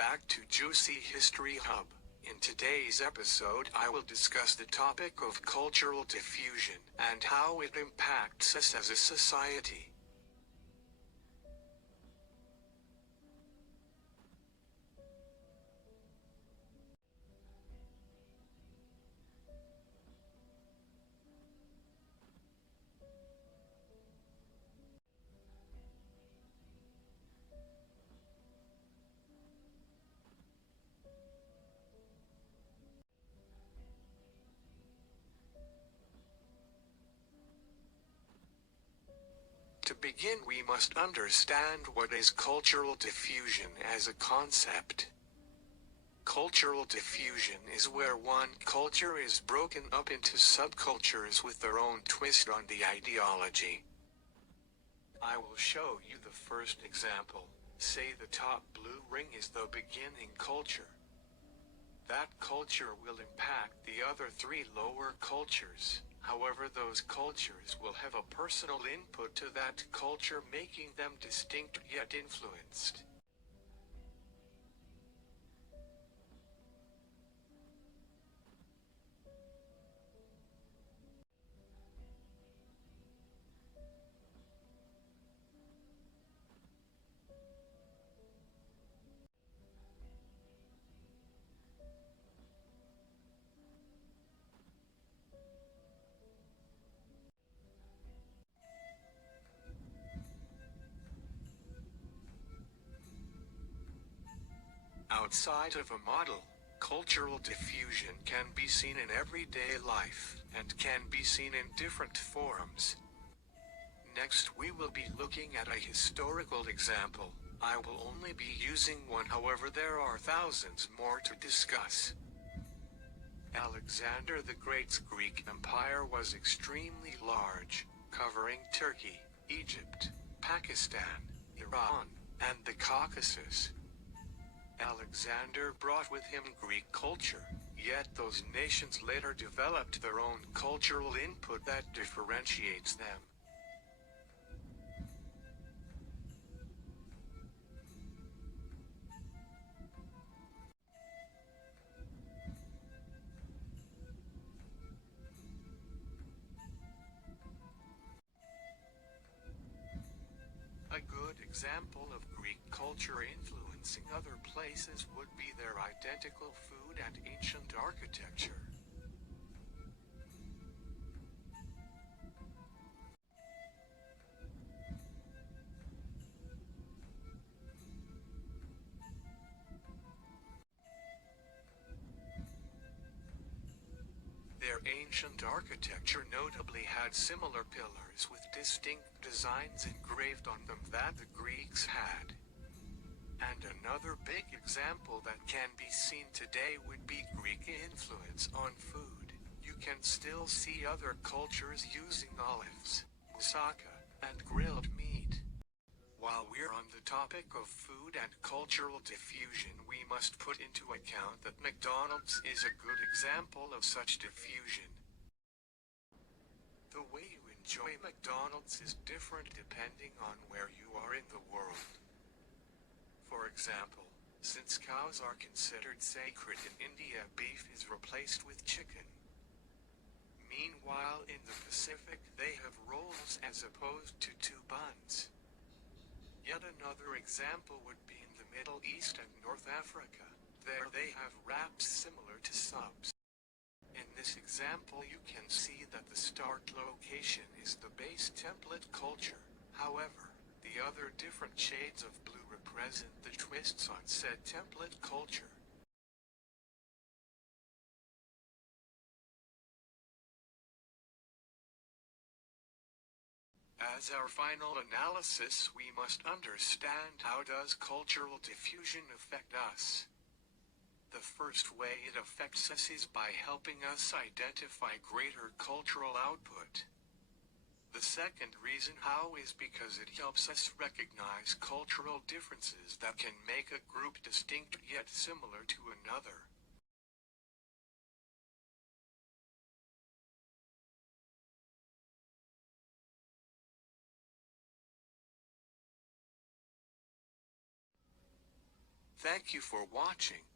back to Juicy History Hub. In today's episode I will discuss the topic of cultural diffusion and how it impacts us as a society. To begin, we must understand what is cultural diffusion as a concept. Cultural diffusion is where one culture is broken up into subcultures with their own twist on the ideology. I will show you the first example. Say the top blue ring is the beginning culture. That culture will impact the other three lower cultures. However, those cultures will have a personal input to that culture, making them distinct yet influenced. Outside of a model, cultural diffusion can be seen in everyday life, and can be seen in different forms. Next we will be looking at a historical example. I will only be using one, however there are thousands more to discuss. Alexander the Great's Greek Empire was extremely large, covering Turkey, Egypt, Pakistan, Iran, and the Caucasus. Alexander brought with him Greek culture, yet those nations later developed their own cultural input that differentiates them. A good example of Greek culture influencing other places would be their identical food and ancient architecture. Their ancient architecture notably had similar pillars with distinct designs engraved on them that the Greeks had. And another big example that can be seen today would be Greek influence on food. You can still see other cultures using olives, moussaka, and grilled meat. While we're on the topic of food and cultural diffusion, we must put into account that McDonald's is a good example of such diffusion. The way you enjoy McDonald's is different depending on where you are in the world. For example, since cows are considered sacred in India, beef is replaced with chicken. Meanwhile, in the Pacific, they have rolls as opposed to two buns. Yet another example would be in the Middle East and North Africa. There they have wraps similar to subs. In this example you can see that the start location is the base template culture. However, the other different shades of blue represent the twists on said template culture. As our final analysis, we must understand how does cultural diffusion affect us. The first way it affects us is by helping us identify greater cultural output. The second reason how is because it helps us recognize cultural differences that can make a group distinct yet similar to another. Thank you for watching.